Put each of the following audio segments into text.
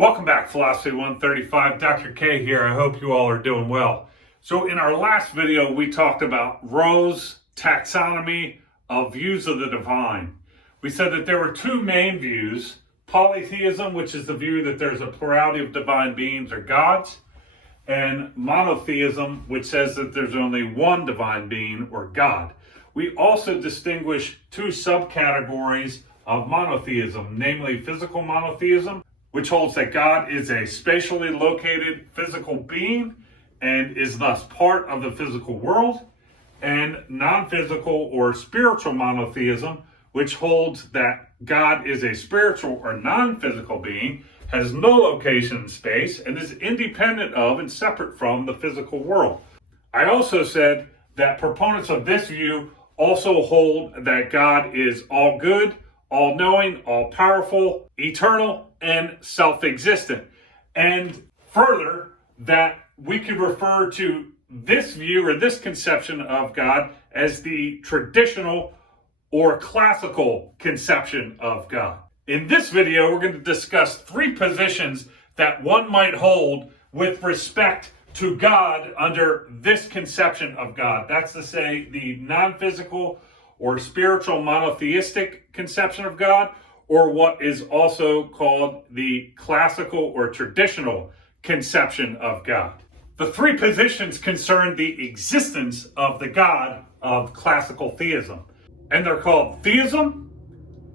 Welcome back, Philosophy 135. Dr. K here. I hope you all are doing well. So in our last video, we talked about Rowe's taxonomy of views of the divine. We said that there were two main views: polytheism, which is the view that there's a plurality of divine beings or gods, and monotheism, which says that there's only one divine being or God. We also distinguish two subcategories of monotheism, namely physical monotheism, which holds that God is a spatially located physical being and is thus part of the physical world, and non-physical or spiritual monotheism, which holds that God is a spiritual or non-physical being, has no location in space, and is independent of and separate from the physical world. I also said that proponents of this view also hold that God is all good, all-knowing, all-powerful, eternal, and self-existent. And further, that we could refer to this view or this conception of God as the traditional or classical conception of God. In this video, we're going to discuss three positions that one might hold with respect to God under this conception of God. That's to say, the non-physical or spiritual monotheistic conception of God, or what is also called the classical or traditional conception of God. The three positions concern the existence of the God of classical theism, and they're called Theism,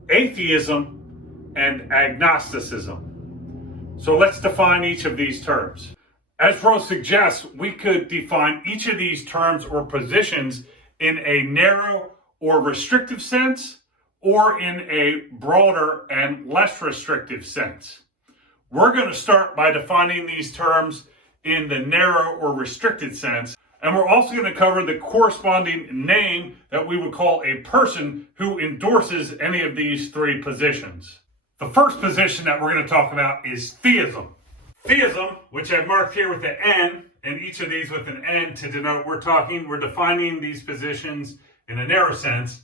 Atheism, and Agnosticism. So let's define each of these terms. As Rowe suggests, we could define each of these terms or positions in a narrow or restrictive sense, or in a broader and less restrictive sense. We're going to start by defining these terms in the narrow or restricted sense, and we're also going to cover the corresponding name that we would call a person who endorses any of these three positions. The first position that we're going to talk about is theism. Theism, which I've marked here with an N, and each of these with an N to denote we're defining these positions in a narrow sense.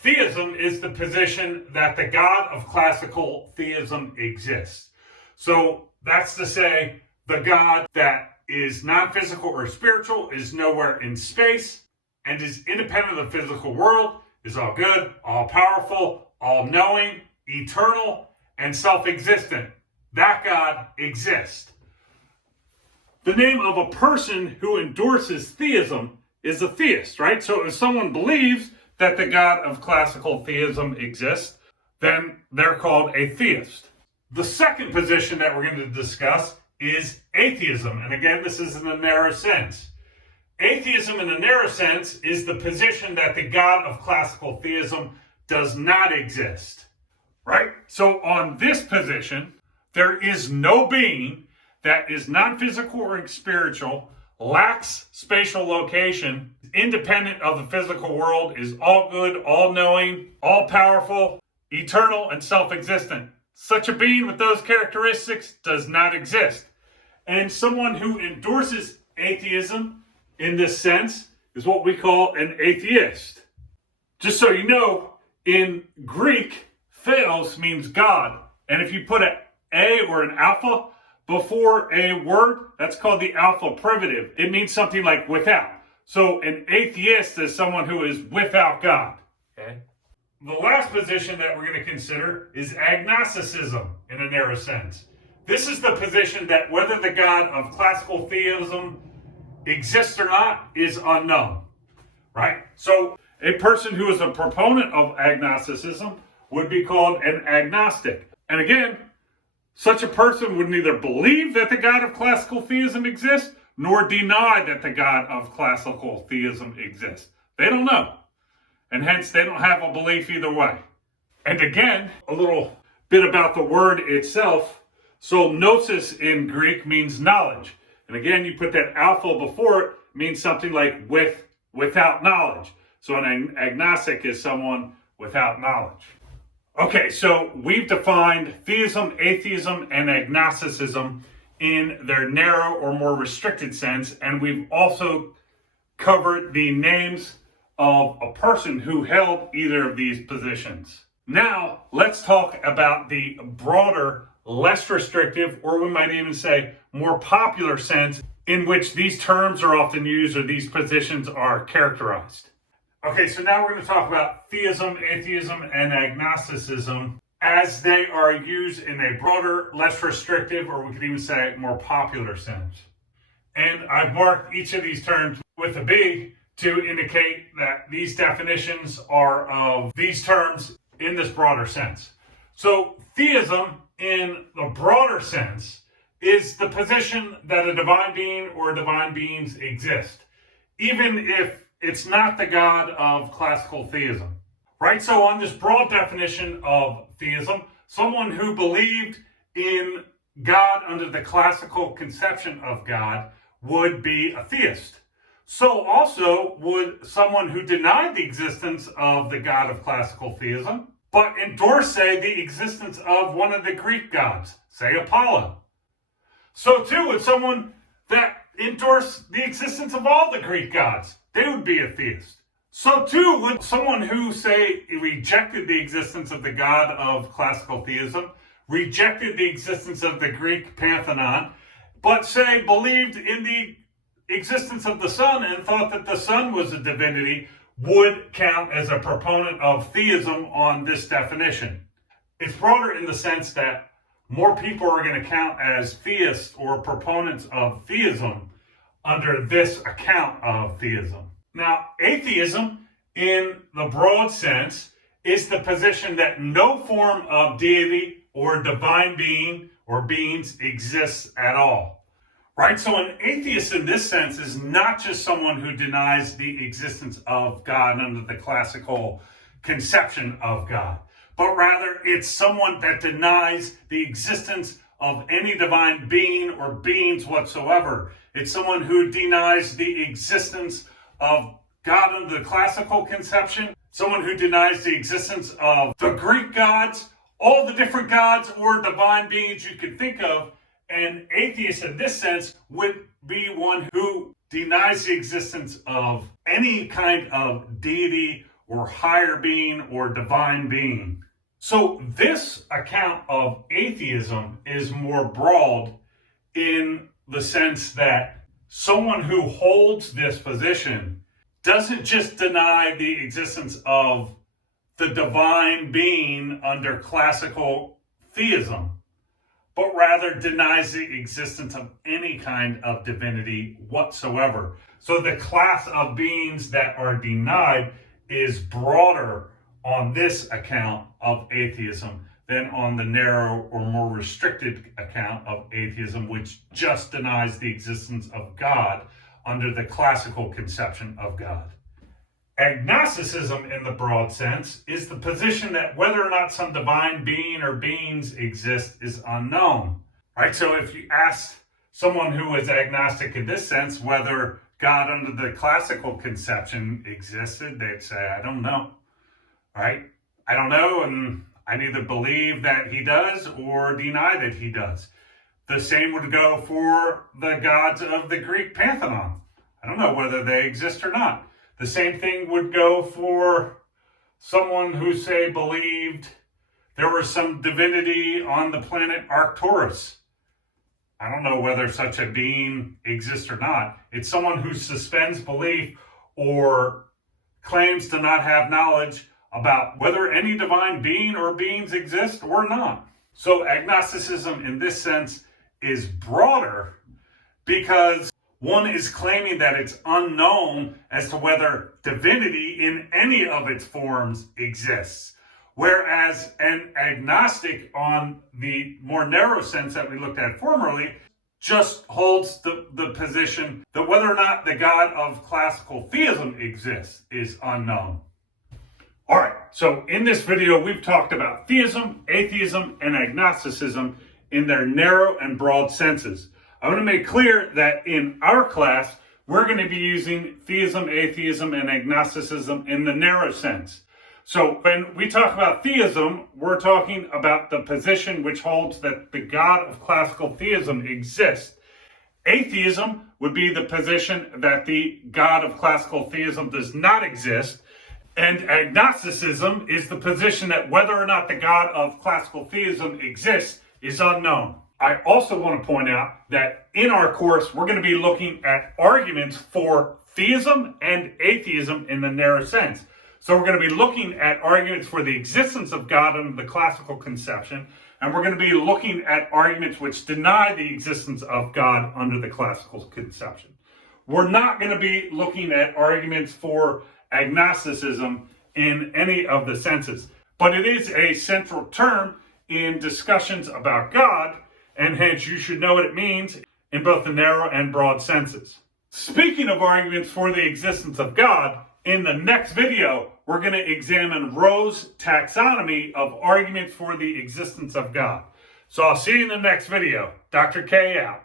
Theism is the position that the God of classical theism exists. So that's to say, the God that is non-physical or spiritual, is nowhere in space, and is independent of the physical world, is all good, all powerful, all knowing, eternal, and self-existent. That God exists. The name of a person who endorses theism is a theist, right? So if someone believes that the God of classical theism exists, then they're called a theist. The second position that we're going to discuss is atheism. And again, this is in the narrow sense. Atheism in the narrow sense is the position that the God of classical theism does not exist, right? So on this position, there is no being that is non-physical or spiritual, lacks spatial location, independent of the physical world, is all good, all-knowing, all-powerful, eternal, and self-existent. Such a being with those characteristics does not exist. And someone who endorses atheism in this sense is what we call an atheist. Just so you know, in Greek, theos means God. And if you put an A or an alpha before a word, that's called the alpha privative. It means something like without. So an atheist is someone who is without God. Okay. The last position that we're going to consider is agnosticism in a narrow sense. This is the position that whether the God of classical theism exists or not is unknown, right? So a person who is a proponent of agnosticism would be called an agnostic. And again, such a person would neither believe that the God of classical theism exists, nor deny that the God of classical theism exists. They don't know. And hence, they don't have a belief either way. And again, a little bit about the word itself. So gnosis in Greek means knowledge. And again, you put that alpha before it, means something like without knowledge. So an agnostic is someone without knowledge. Okay, so we've defined theism, atheism, and agnosticism in their narrow or more restricted sense, and we've also covered the names of a person who held either of these positions. Now, let's talk about the broader less restrictive, or we might even say more popular sense in which these terms are often used or these positions are characterized. Okay, so now we're going to talk about theism, atheism, and agnosticism as they are used in a broader, less restrictive, or we could even say more popular sense. And I've marked each of these terms with a B to indicate that these definitions are of these terms in this broader sense. So theism, in the broader sense, is the position that a divine being or divine beings exist, even if it's not the God of classical theism. Right? So on this broad definition of theism, someone who believed in God under the classical conception of God would be a theist. So also would someone who denied the existence of the God of classical theism, but endorsed, say, the existence of one of the Greek gods, say Apollo. So too would someone that endorsed the existence of all the Greek gods. They would be a theist. So too would someone who, say, rejected the existence of the God of classical theism, rejected the existence of the Greek pantheon, but say believed in the existence of the sun and thought that the sun was a divinity, would count as a proponent of theism on this definition. It's broader in the sense that more people are going to count as theists or proponents of theism under this account of theism. Now, atheism, in the broad sense, is the position that no form of deity or divine being or beings exists at all. Right? So an atheist in this sense is not just someone who denies the existence of God under the classical conception of God, but rather it's someone that denies the existence of any divine being or beings whatsoever. It's someone who denies the existence of God under the classical conception, someone who denies the existence of the Greek gods, all the different gods or divine beings you could think of. An atheist in this sense would be one who denies the existence of any kind of deity or higher being or divine being. So this account of atheism is more broad in the sense that someone who holds this position doesn't just deny the existence of the divine being under classical theism, but rather denies the existence of any kind of divinity whatsoever. So the class of beings that are denied is broader on this account of atheism than on the narrow or more restricted account of atheism, which just denies the existence of God under the classical conception of God. Agnosticism, in the broad sense, is the position that whether or not some divine being or beings exist is unknown. Right? So if you ask someone who is agnostic in this sense whether God under the classical conception existed, they'd say, I don't know. Right? I don't know, and I neither believe that he does or deny that he does. The same would go for the gods of the Greek pantheon. I don't know whether they exist or not. The same thing would go for someone who, say, believed there was some divinity on the planet Arcturus. I don't know whether such a being exists or not. It's someone who suspends belief or claims to not have knowledge about whether any divine being or beings exist or not. So agnosticism in this sense is broader because one is claiming that it's unknown as to whether divinity in any of its forms exists. Whereas an agnostic, on the more narrow sense that we looked at formerly, just holds the position that whether or not the God of classical theism exists is unknown. All right, so in this video, we've talked about theism, atheism, and agnosticism in their narrow and broad senses. I want to make clear that in our class, we're going to be using theism, atheism, and agnosticism in the narrow sense. So when we talk about theism, we're talking about the position which holds that the God of classical theism exists. Atheism would be the position that the God of classical theism does not exist. And agnosticism is the position that whether or not the God of classical theism exists is unknown. I also want to point out that in our course, we're going to be looking at arguments for theism and atheism in the narrow sense. So we're going to be looking at arguments for the existence of God under the classical conception, and we're going to be looking at arguments which deny the existence of God under the classical conception. We're not going to be looking at arguments for agnosticism in any of the senses, but it is a central term in discussions about God, and hence you should know what it means in both the narrow and broad senses. Speaking of arguments for the existence of God, in the next video, we're going to examine Rowe's taxonomy of arguments for the existence of God. So I'll see you in the next video. Dr. K out.